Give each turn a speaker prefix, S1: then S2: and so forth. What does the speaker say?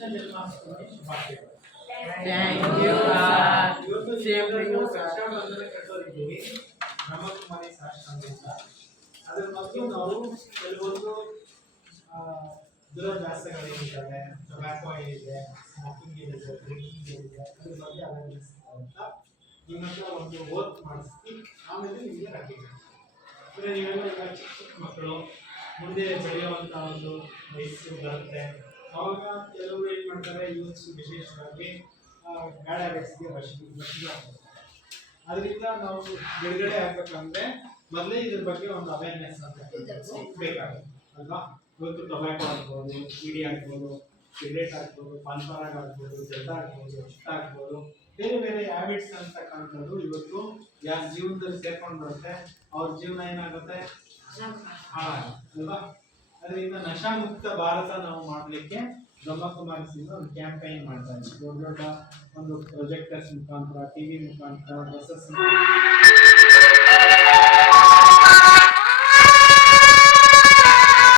S1: sir.
S2: ಇವತ್ತು
S1: Same to you, sir.
S2: Raksha Bandhan ಕಟ್ಟೋರಿದ್ದೀವಿ Brahmakumari ಸಾಷ್ಟಾಂಗದಿಂದ ಅದ್ರ ಬಗ್ಗೆ ನಾವು ಕೆಲವೊಂದು ದುರಭ್ಯಾಸಗಳೇನಿದ್ದಾವೆ ಟೊಬ್ಯಾಕೋ ಏನಿದೆ ಸ್ಮೋಕಿಂಗ್ ಏನಿದೆ ಡ್ರಿಂಕಿಂಗ್ ಏನಿದೆ ಅದ್ರ ಬಗ್ಗೆ ಅವೇರ್ನೆಸ್ ಅಂತ ನಿಮ್ಮ ಒಂದು ವರ್ಕ್ ಮಾಡಿಸ್ತಿ ಆಮೇಲೆ ನಿಮಗೆ ಈಗ ಚಿಕ್ಕ ಚಿಕ್ಕ ಮಕ್ಕಳು ಮುಂದೆ ಬೆಳೆಯುವಂಥ ಒಂದು ವಯಸ್ಸು ಬರುತ್ತೆ ಅವಾಗ ಕೆಲವರು ಏನು ಮಾಡ್ತಾರೆ ಯೂತ್ಸ್ ವಿಶೇಷವಾಗಿ ವಶ ವಶೀಲಾಗ್ತಾರೆ ಅದರಿಂದ ನಾವು ಬಿಡುಗಡೆ ಆಗ್ಬೇಕಂದ್ರೆ ಮೊದಲೇ ಇದ್ರ ಬಗ್ಗೆ ಒಂದು ಅವೇರ್ನೆಸ್ ಅಂತ ಬೇಕಾಗುತ್ತೆ ಅಲ್ವಾ? ಇವತ್ತು ಟೊಮ್ಯಾಟೊ ಆಗ್ಬೋದು ಇಡಿ ಆಗ್ಬೋದು ಸಿಗರೇಟ್ ಆಗ್ಬೋದು ಪಾನ್ಪರಾಗ್ ಆಗ್ಬೋದು ಜಲ್ದ ಆಗ್ಬೋದು ಇಷ್ಟ ಆಗ್ಬೋದು ಬೇರೆ ಬೇರೆ ಹ್ಯಾಬಿಟ್ಸ್ ಅಂತಕ್ಕಂಥದ್ದು ಇವತ್ತು ಯಾರ ಜೀವನದಲ್ಲಿ ಸೇರ್ಕೊಂಡು ಬರುತ್ತೆ ಅವ್ರ ಜೀವನ ಏನಾಗುತ್ತೆ? ಹಾಳಾಗುತ್ತೆ ಅಲ್ವಾ? ಅದರಿಂದ ನಶಾಮುಕ್ತ ಭಾರತ ನಾವು ಮಾಡಲಿಕ್ಕೆ ಬ್ರಹ್ಮಕುಮಾರಿ ಸಿಂಗ್ ಒಂದು ಕ್ಯಾಂಪೈನ್ ಮಾಡ್ತಾ ಇದ್ದೀವಿ ದೊಡ್ಡ ದೊಡ್ಡ ಒಂದು ಪ್ರೊಜೆಕ್ಟರ್ಸ್ ಮುಖಾಂತರ ಟಿವಿ ಮುಖಾಂತರ ಬಸ್ಸಸ್